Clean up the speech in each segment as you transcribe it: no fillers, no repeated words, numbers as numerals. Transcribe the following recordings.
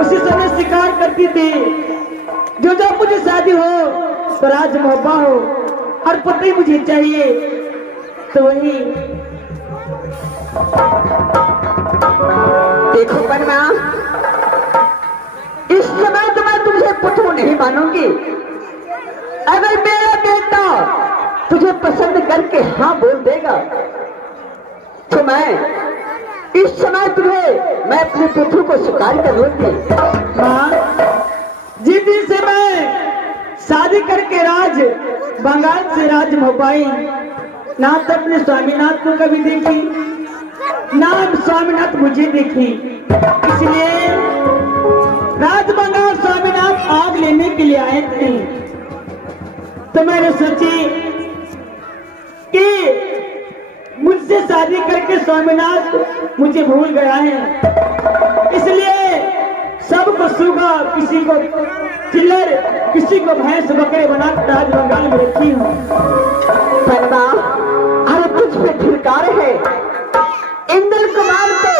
उसी समय शिकार करती थी। जो जब मुझे शादी हो तो राज मोहब्बा हो और पति मुझे चाहिए तो वही। देखो पन्ना, इस समय तो मैं तुझे पुतू नहीं मानूंगी। अगर मेरा बेटा तुझे पसंद करके हाँ बोल देगा तो मैं इस समय मैं अपने पुतू को स्वीकार कर लूंगी। माँ, जिस दिन से मैं शादी करके राज बंगाल से राज मोहब्बाई ना तो अपने स्वामीनाथ को कभी देखी ना स्वामीनाथ मुझे देखी, इसलिए राज बंगाल स्वामीनाथ आग लेने के लिए आए थे। तो मैंने सोची कि मुझसे शादी करके स्वामीनाथ मुझे भूल गया है, इसलिए सबको सूगा, किसी को चिल्लर, किसी को भैंस बकरे बनाकर राज बंगाल में रखी हूँ। अरे कुछ पे धिक्कार है। इंद्र कुमार को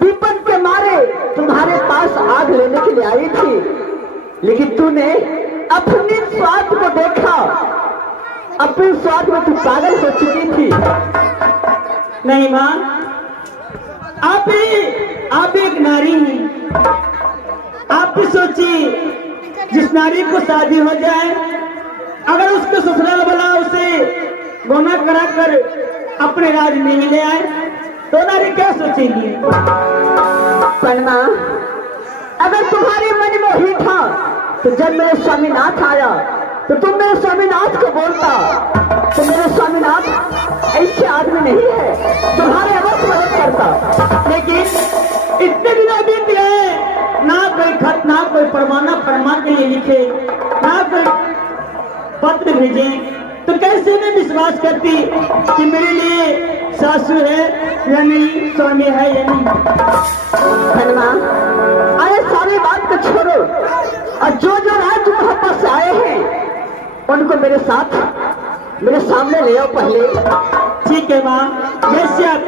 विपद के मारे तुम्हारे पास आग लेने के लिए आई थी, लेकिन तूने अपने स्वार्थ को देखा। अपने स्वार्थ में तू पागल हो चुकी थी। नहीं माँ, आप एक नारी हैं। आप भी सोचिए, जिस नारी को शादी हो जाए, अगर उसको ससुराल वाला उसे गोना करा कर अपने राज में ही ले आए तो नारी क्या सोचेगी? पन्ना, अगर तुम्हारे मन में ही था तो जब मेरे स्वामीनाथ आया तो तुम मेरे स्वामीनाथ को बोलता। तो मेरे स्वामीनाथ ऐसे आदमी नहीं है, तुम्हारे अवश्य मदद करता। लेकिन इतने दिन बीत गए, ना कोई खत, ना कोई फरमान के लिए लिखे, ना कोई पत्र भेजे, तो कैसे मैं विश्वास करती कि मेरे लिए सासू है या नहीं, स्वामी है या नहीं? हनुमान, अरे सारी बात को छोड़ो और जो राज मोहब्बत से आए हैं उनको मेरे साथ, मेरे सामने ले आओ पहले। ठीक है माँ, जैसे आप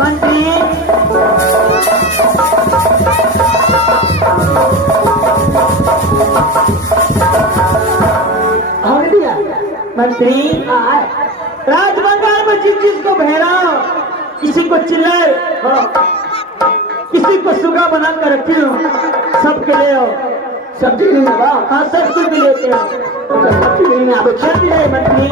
मंत्री। मंत्री, राज बंगाल में जिस चीज को बहरा, किसी को चिल्लर, किसी को सुगा बना कर रखी हो, सबके ले आओ। सब्जी नहीं होगा? हाँ, सब कुछ भी लेते हैं। सब्जी नहीं है, आप सब्जी है मंत्री।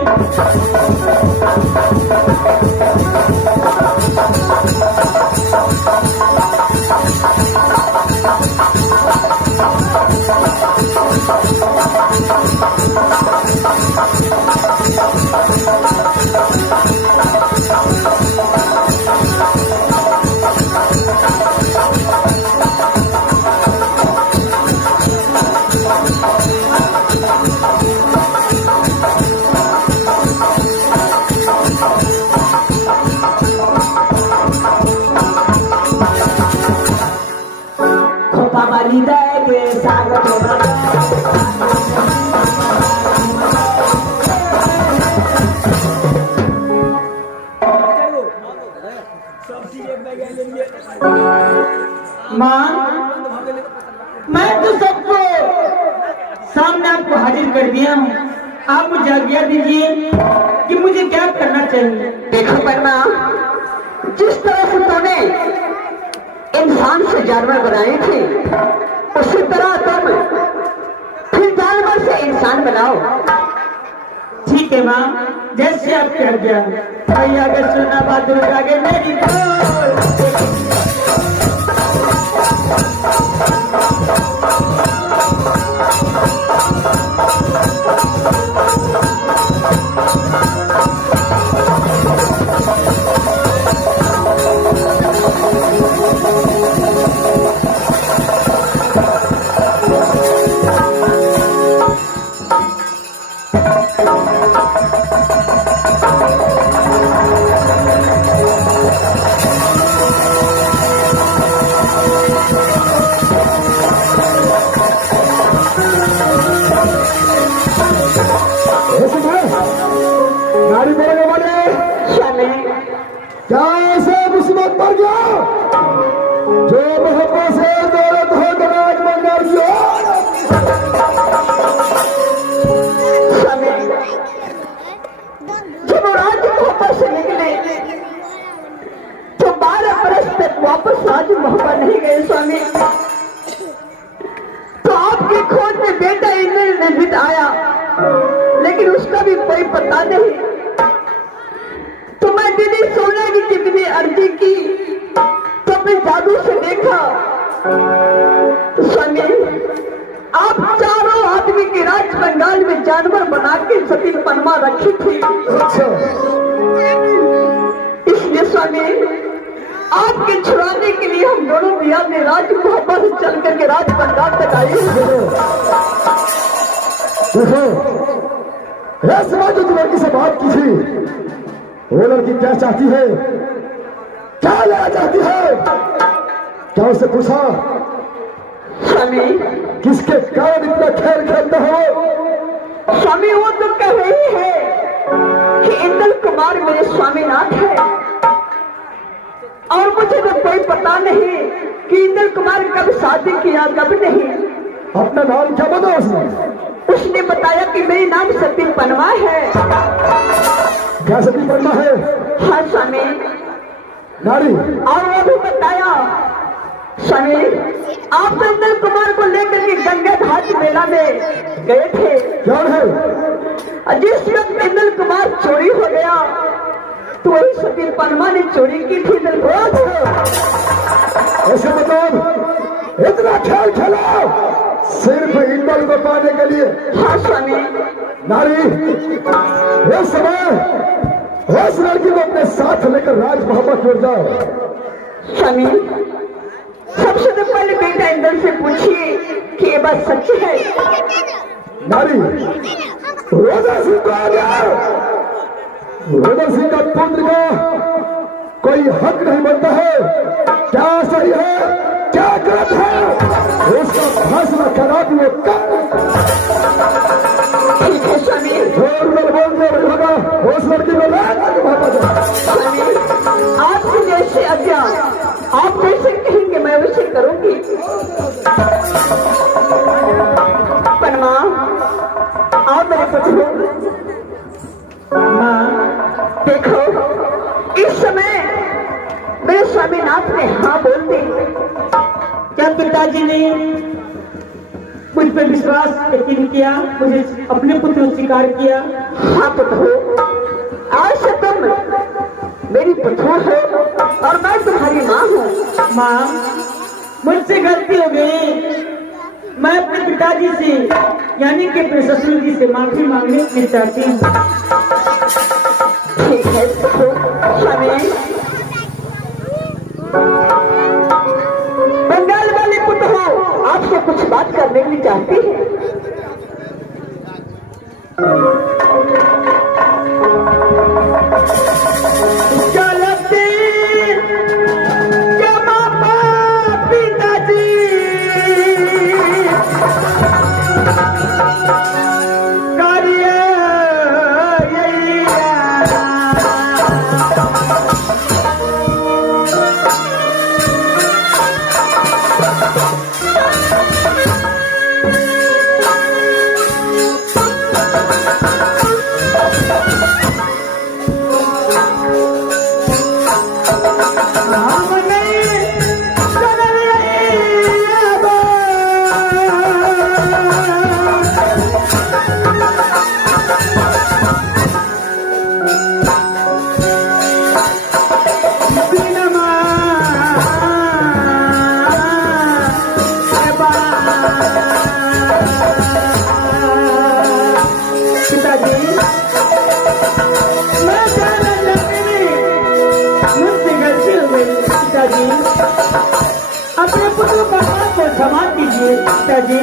माँ, मैं तो सबको सामने आपको हाजिर कर दिया हूँ। आप मुझे आज्ञा दीजिए कि मुझे क्या करना चाहिए। देखो पन्ना, जिस तरह से तूने इंसान से जानवर बनाए थे, उसी तरह तुम फिर जानवर से इंसान बनाओ। ठीक है माँ, जैसे आप कह गया। भैया के सुना बात आगे मेरी जो मोहब्बत से दौलत हो तो राज बंगाल की स्वामी, जब वो राज मोहब्बत से निकले तो 12 बरस तक वापस राज मोहब्बत नहीं गए स्वामी। तो आपकी खोज में बेटा इंद्र निर्मित आया, लेकिन उसका भी कोई पता नहीं। तो मैं दिल्ली सोने की कितनी अर्जी की, तो अपने जादू से देखा तो स्वामी आप चारों आदमी के राज बंगाल में जानवर बना के सती पनमा रखी थी। अच्छा, इसलिए स्वामी आपके छुड़ाने के लिए हम दोनों भैया ने राज मोहब्बत से चल करके राज बंगाल तक आए। देखो यह समाज जो लड़की से बात की थी, वो लड़की क्या चाहती है, क्या लेना चाहती है, क्या उससे पूछा स्वामी किसके कारण इतना खेल खेलता है वो? स्वामी वो तो कह रही है कि इंद्र कुमार मेरे स्वामीनाथ है, और मुझे तो कोई पता नहीं कि इंद्र कुमार कब शादी किया कब नहीं। अपना नाम क्या बता उसने? उसने बताया कि मेरी नाम सती पनमा है। क्या सती परमा है? हाँ स्वामी। नारी? और वो भी बताया स्वामी आप तो इंद्र कुमार को लेकर के गंगा घाट मेला में गए थे। क्या है? जिस वक्त इंद्र कुमार चोरी हो गया तो वही सती पनमा ने चोरी की थी। इंद्र कुमार ऐसे मतलब इतना खेल खेला सिर्फ इंद्र को पाने के लिए? हाँ स्वामी। नारी इस समय उस लड़की को अपने साथ लेकर राज मोहब्बत जोड़ जाओ। स्वामी सबसे तो पहले बेटा इंद्र से पूछिए कि ये बात सच है। नारी रोजा सिंह को आ गया। रोजा सिंह का पुत्र का कोई हक नहीं बनता है, क्या सही है क्या गलत है उसका फैसला करा दिए। ठीक है स्वामी। जोर में बोल दे होगा उस लड़की को स्वामी आपकी जैसे आज्ञा, आप जैसे कहेंगे मैं वैसे करूंगी। पनमा आप मेरे पुत्र माँ देखो, इस समय मेरे स्वामीनाथ ने हाँ बोल दी। क्या पिताजी ने मुझ पर विश्वास यकीन किया, मुझे अपने पुत्र स्वीकार किया? हाँ पुत्र, आज से तुम मेरी पुत्र हो और मैं तुम्हारी माँ हूँ। माँ मुझसे गलती हो गई, मैं अपने पिताजी से यानी कि अपने ससुर जी से माफी मांगनी चाहती हूँ। ठीक है पुत्र। स्वामी बंगाल वाले पुत्र हो, आपसे कुछ बात करने के लिए चाहती है। चलते जमा पिताजी कार्य अपने पुत्र को क्षमा कीजिए पिताजी।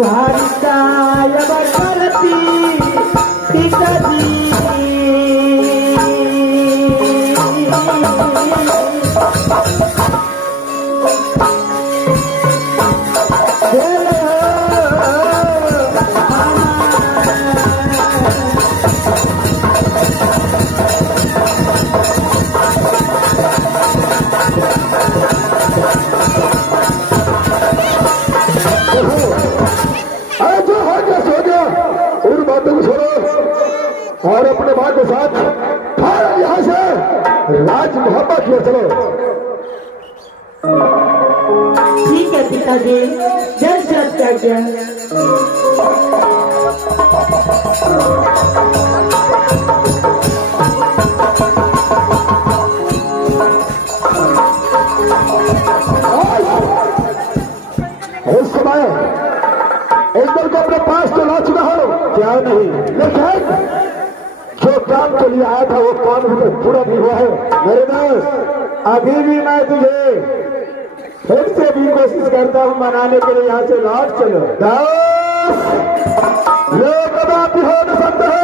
भारताय करती पिताजी पिताजी, जय श्री आज्ञा। उस समय इंद्र को अपने पास तो ला चुका हो क्या नहीं, लेकिन जो काम के लिए आया था वो काम अभी तक पूरा नहीं हुआ है। मेरे दोस्त, अभी भी मैं तुझे फिर से भी कोशिश करता हूँ मनाने के लिए, यहाँ से लौट चलो। लोग कदापि हो न सकते हो,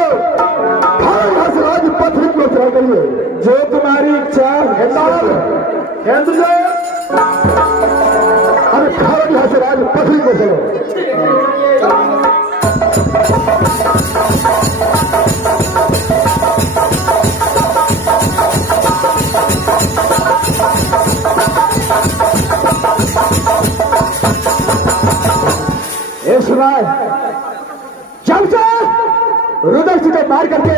यहाँ से आज पथरी को उतरा करिए, जो तुम्हारी इच्छा है। अरे खाओ यहाँ से राज पथरी को चलो। सुनाए जब से रुद्र जी को मार करके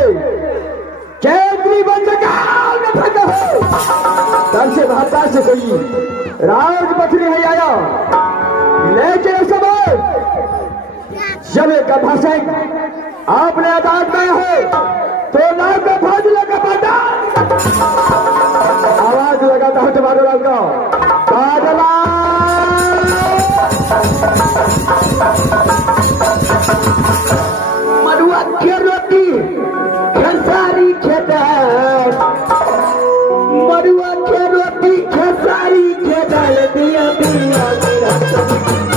केंद्रीय बन जंगाल में फंसा हो, तब से महात्मा से कोई राजपथरी नहीं आया। लेकिन इस समय जब एक भाषण आपने अदालत में हो तो नाम का फाजिला का बाटा आवाज लगाता है तुम्हारे लाल का बादला। मरुआ की रोटी खेसारी खेदाल, मरुआ की रोटी खेसारी खेदाल, दिया दिया मेरा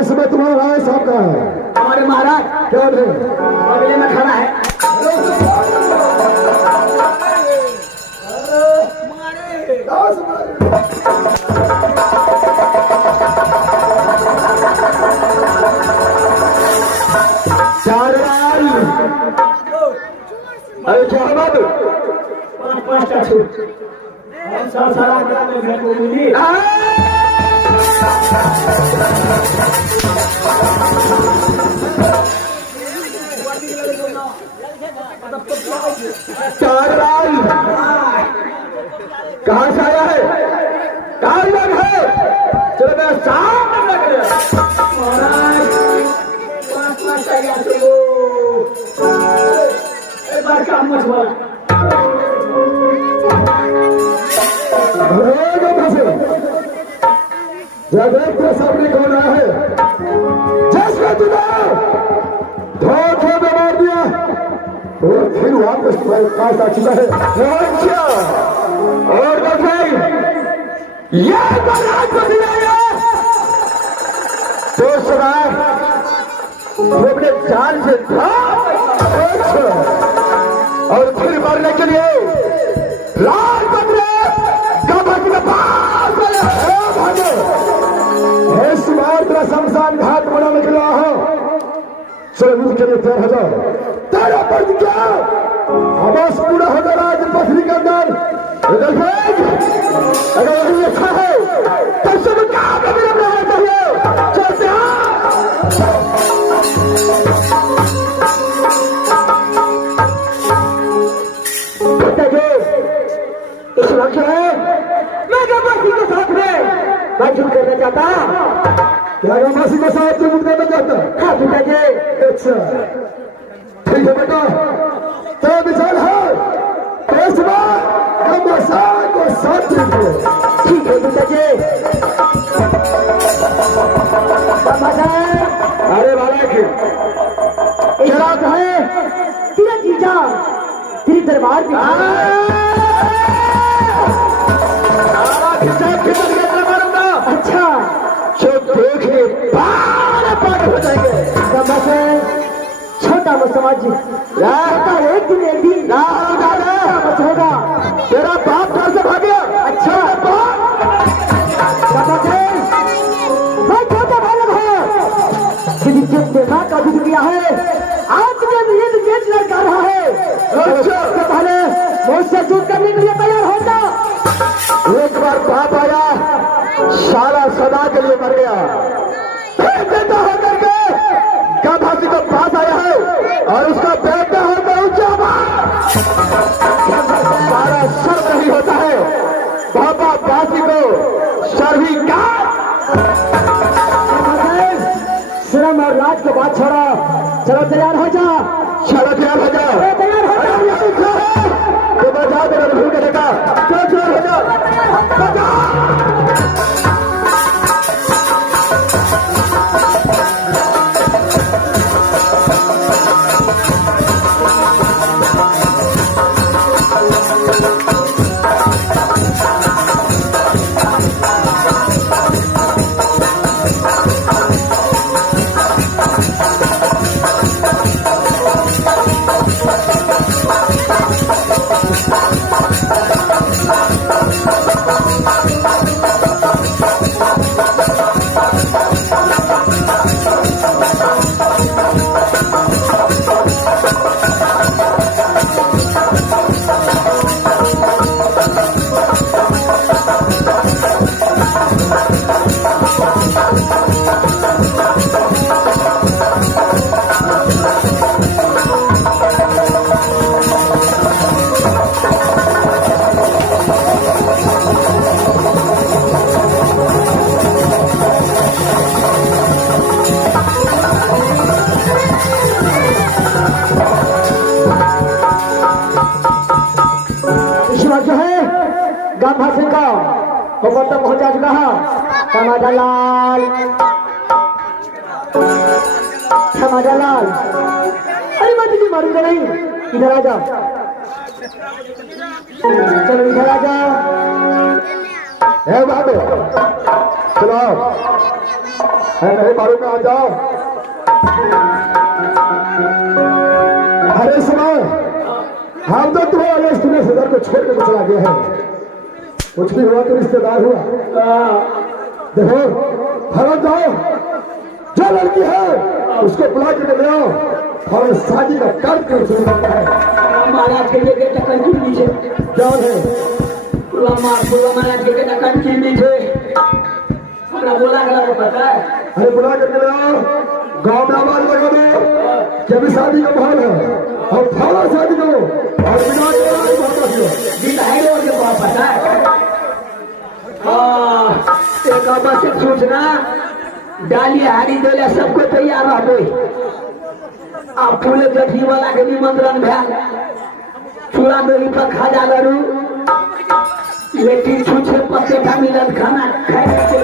इसमें तुम्हारा राय साहब का है। हमारे महाराज क्या है? बगले में खड़ा है। अरे क्या बात? पाँच का छूट सारा घर को मिली। कहाँ से आया है? कहाँ लग है? चलो मैं सामने लग गया। महाराज पाँच तैयार चलो, एक बार काम मत बोला। जगह के सामने कौन आया है? जिसने तुझे धोखे में मार दिया और फिर वापस तुम्हारे पास आ चुका है। अच्छा, और बताइए ये राजपति आया तो सुना वो अपने जान से था। अच्छा, और फिर मारने के लिए राजपति गभट के पास भागो। इस बार तेरा शमशान घाट बनाने के लिए हो, चलो युद्ध के लिए तैयार हो जाओ। तेरा पर क्या आवाज पूरा हो जाए राजपथरी का अंदर। अगर वही अच्छा है तो सब काम में रहना चाहिए। चलते इस वक्त है मैं गंगासी के साथ में बातचीत करना चाहता। क्या गंगासी के साथ तुम करना चाहता? हाँ पिताजी। अच्छा ठीक है बेटा, तो विचार है तो इस बार गंगासा को साथ दो। ठीक है पिताजी। अरे बालक इस बात है तेरा जीजा तेरे दरबार में मत समझ। एक दिन बच होगा। तेरा बाप घर से भाग गया। अच्छा देखा का दुख दिया है। आज जब नींद बेच लड़का रहा है उससे पहले मुझसे झूठ करने के लिए तैयार होता। एक बार बाप आया, साला सदा के लिए मर गया। फिर बेटा होकर के गभासी को पास आया है और उसका बेटा होकर सारा सर नहीं होता है। बाबा बासी को सर भी का श्रम और राज को बात छोड़ा। चलो तैयार हो जा। चलो तैयार हो जा। तैयार हो जा। तो बजा तेरा भूल करेगा। चलो तैयार हो जा। गभासी का खबर तक पहुंचा चुका है। टमाटर लाल अरे मत जी मारूंगा नहीं। इधर आ जाओ। चलो इधर आ जाओ। बाबू चलो नहीं मारूंगा, आ जाओ। अरे सुनो, हम तो तुम्हें अरेस्ट में सदर को छोड़ के चला गया है। कुछ भी हुआ तो रिश्तेदार हुआ। देखो भरत जाओ, जो लड़की है उसको बुला के ले आओ और शादी का कार्यक्रम शुरू करना है। महाराज के लिए बेटा कंठी नीचे कौन है? बुला महाराज के बेटा कंठी नीचे हमरा बोला गया पता है। अरे बुला करके ले आओ। गाँव में आवाज लगा दो कि अभी शादी का माहौल है और थाना शादी करो और बिना के पास पता है। एक आवश्यक सूचना डाली हारी दिला सबको तैयार रहो। आप फूले जठी वाला के निमंत्रण भेल चूड़ा दही पर खाजा करू, लेकिन छूछे पचेटा मिलत खाना खाए के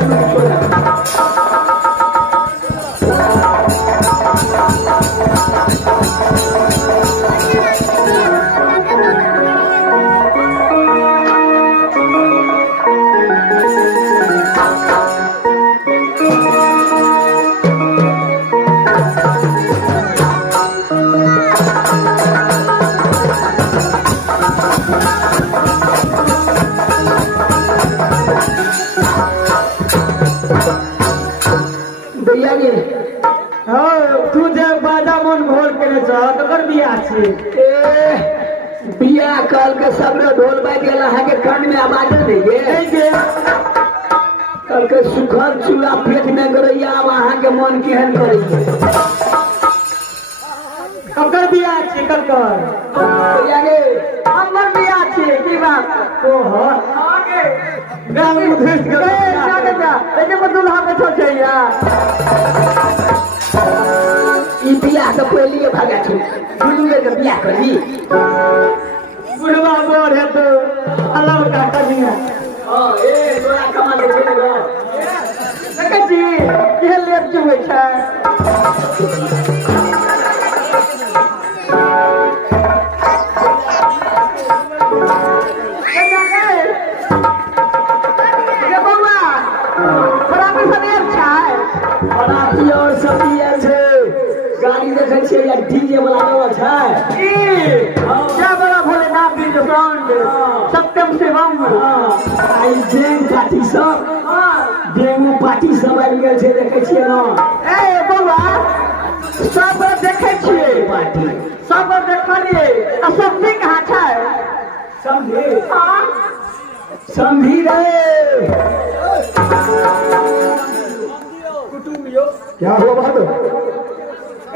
तू जब बाजा मन भोल के तो बिया बिया कल के सब ढोल बाज गया है के कान में आवाज नहीं कल के सुखल चूड़ा पेट में गरैया वहां के मन केहन करेंगे। ककर बिया छी ककर हमर बिया छी की बात ओ हो आगे गांव उधेस के जा एके दुल्हा बैठो छै ई बियाह से पहले भागा छी दुलुए के बियाह करी बुढ़वा बोर है तो अल्लाह का करी हां ए तोरा कमाल छै रे देखै छी के लेप जुए छै गाड़ी देखे छे या डीजे वाला आवाज है क्या बड़ा भोलेनाथ जी जो साउंड सत्यम शिवम आई गेम पार्टी सब गेम पार्टी सब आबि गेल छै देखै छियै ना ए बौआ सब देखे छियै पार्टी सब देखलिए आ समझी कहाँ छै समझी हाँ समझी रे क्या हुआ बात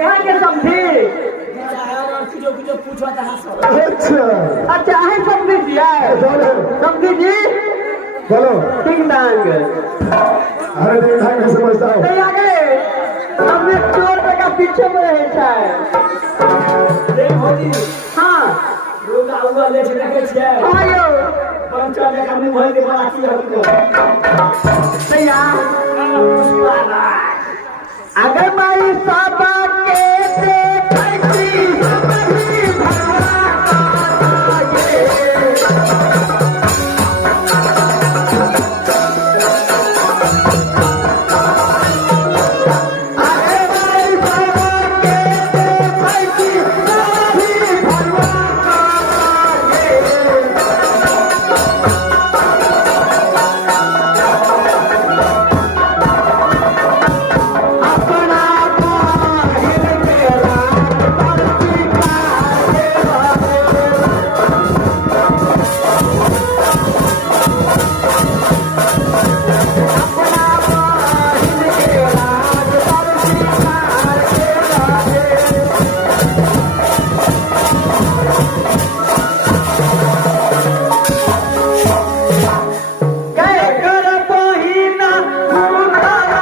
यहाँ के समझी अच्छा अच्छा है समझी जी है चलो समझी जी चलो डिंग डांग अरे नहीं भाई मैं समझता हूँ नहीं आगे हमने चोर का पीछे में रहे छै हाँ आयो भैया अगर माई साबा के देखै छी कभी भगवा अरे माई साबा के देखै छी कभी भगवा अपना बाहिर के रात बरसी पाए अपना बाहिर के रात बरसी पाए कर बहिना मुंडरा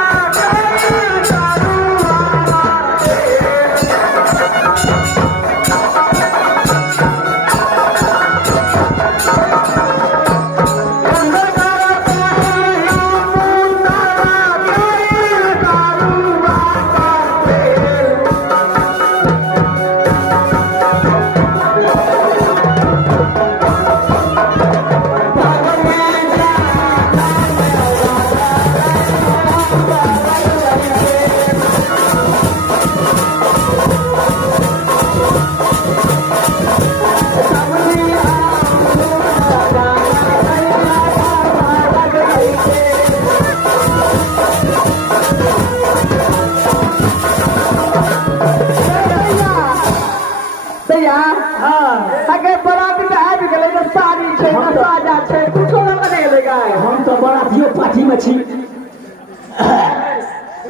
अगे बड़ा भी आबि गेलै तऽ साड़ी छै साजा छै कुछो न बनेलै हम तो बरातियों पार्टी में छी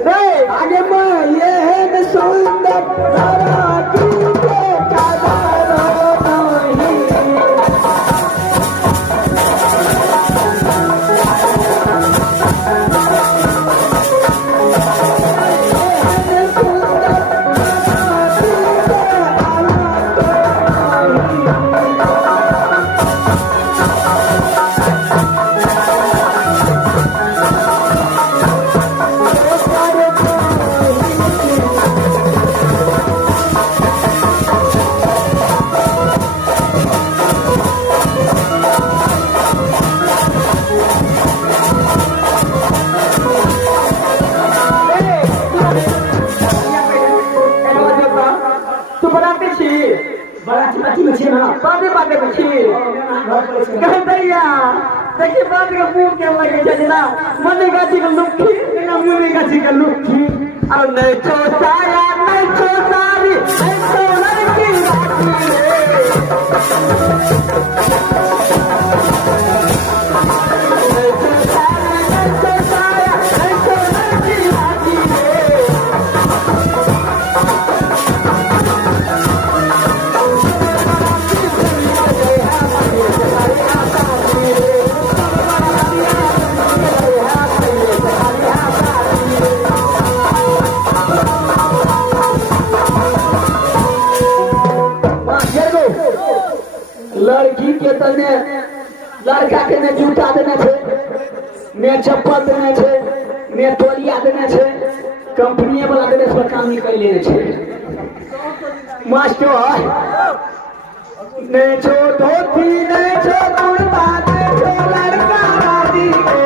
रे आगे में ये है सुंदर बराती के कदर नहीं तू बनाते छी बराती पार्टी में छी ना बाते बाते में छी कह दैया देखी बात के मुंह के लगे छै ना मने गाछी के लुक्खी ना मुने गाछी के लुक्खी और नहीं छो साया नहीं छो सारी नहीं छो लड़की गाछी रे नहीं छो साया नहीं छो साया नहीं छो लड़की गाछी रे लड़की के तने लड़का के ने जूता देने छे ने चप्पल देने छे ने तोलिया देने छे कंपनी वाला देने से काम निकल लेने छे मास्टर ने छो धोती ने छो कुर्ता ने छो लड़का राजी के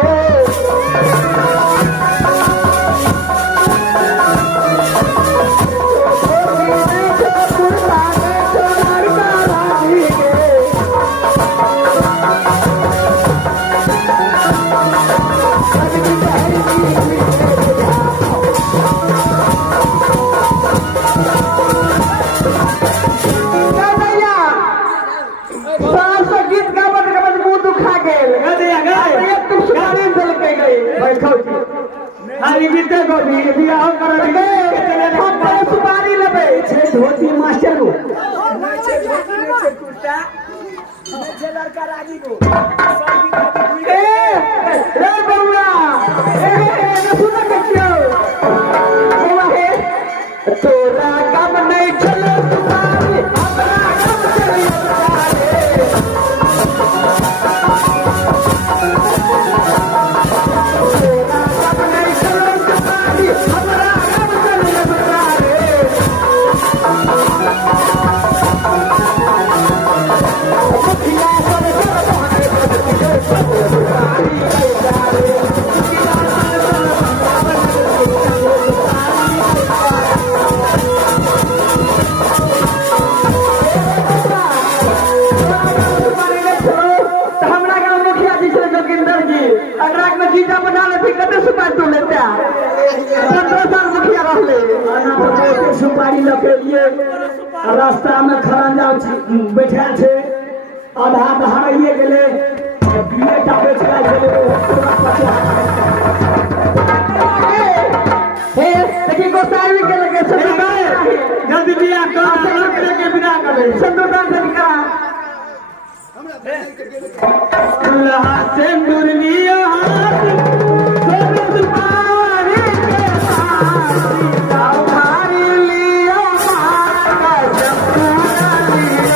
अरे बीते गोभी बियाह कर के चले हम बड़े सुपारी लेबे छे धोती मास्टर को ए रे बउआ न सुन के क्यों बउआ हे तोरा गम नहीं चले सुपारी हमरा गम चले सुपारी तोरा गम नहीं चले सुपारी हमरा गम चले सुपारी हमरा गाँव मुखिया जी से जोगिंदर जी अगरा में जीजा बना ले कते सुपारी तो लेता 15 साल मुखिया रहले सुपारी लगे लिए रास्ता में खरंजा बैठा छे आधा दहाड़िए गेले बीए टा बेचला गेले पूरा पचा हे देखी गोसाई के लगे जल्दी बिया कर लड़के के बिना करे संतोषान से निकला अल्लाह से दुनिया हाथ सुपारी के साथ हमारी लियो मारा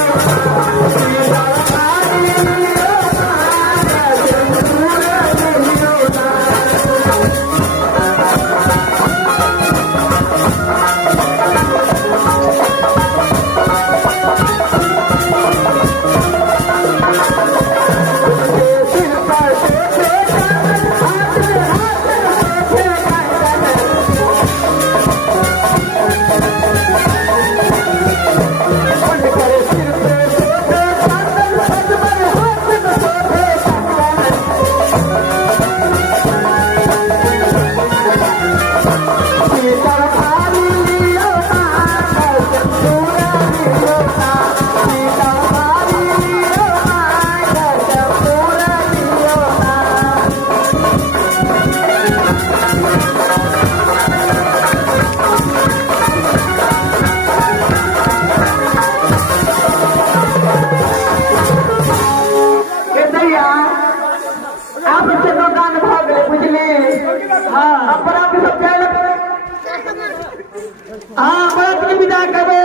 हाँ बरात के विदा करे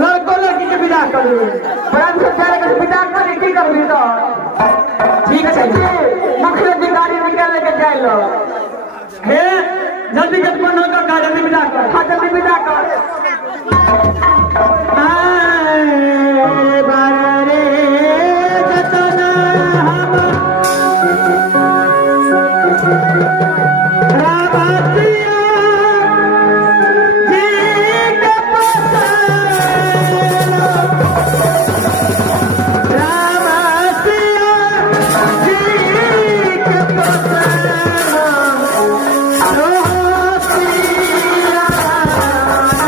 लड़को लड़की के विदा करे बरात से प्यारे के विदा करे की करबी तो ठीक है मुखिया जी गाड़ी निकाल के जाए लो हे जल्दी जल्दी बन होकर गाड़ी में विदा कर हाँ जल्दी विदा कर आए बारे जतना हम रावतिया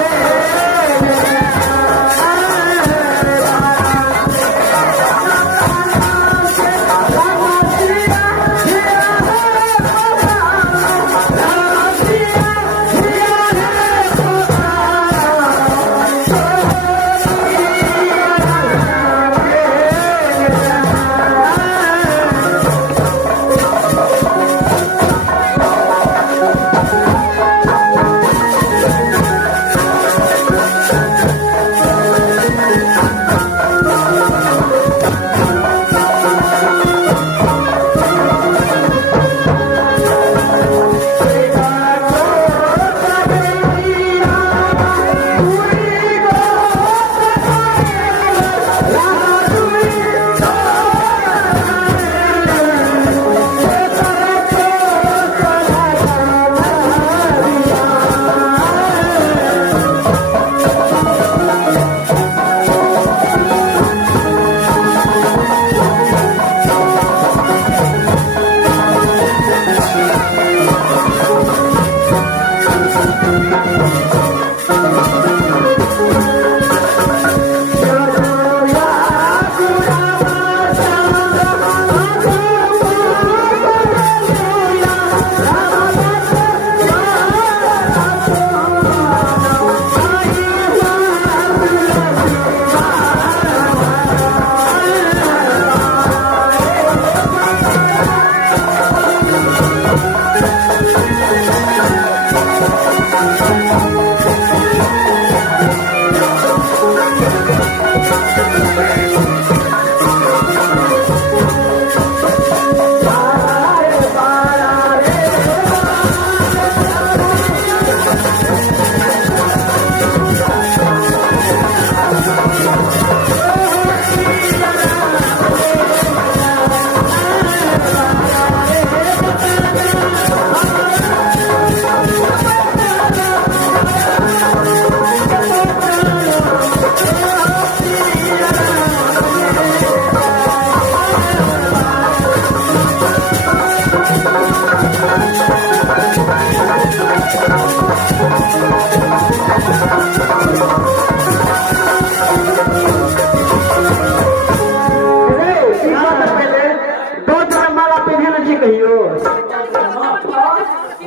Yeah.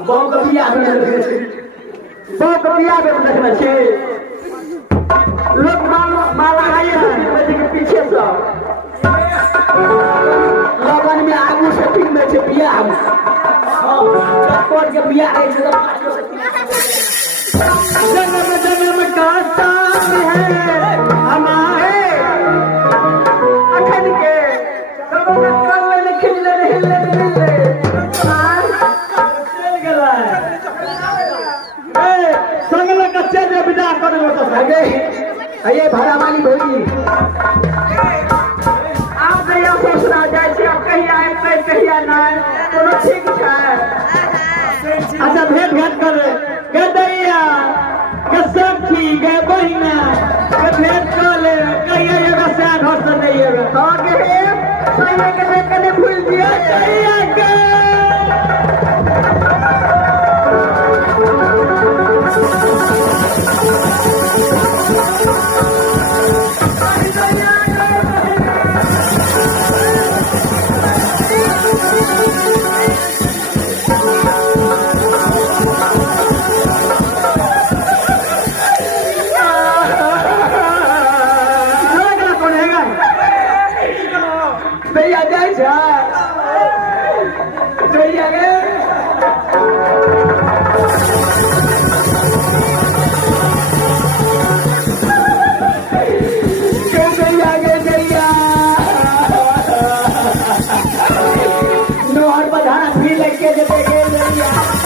बहु के बियाह में देखना छे लोग माला आए के पीछे से लगन में आगू से फिल्म में छे बियाह में कोट के बियाह है से जन्म जन्म का साथ है हमारे अखन के कब में खिलले हिले चल गया ए संगल का चेज विदा कर दो तो अये भाड़ा वाली भोगी आप जया सोचना जाए छे आप कहीं आए कहीं ना कोनो ठीक है अच्छा भेंट घाट कर गे दैया के सखी गे बहिना के भेंट कर ले कहिए एगो साथ घर से नहीं एगो हां के सही के कने भूल दिया दैया के भैया जाए छा भैया गे नोहर बधाना भी लग के देते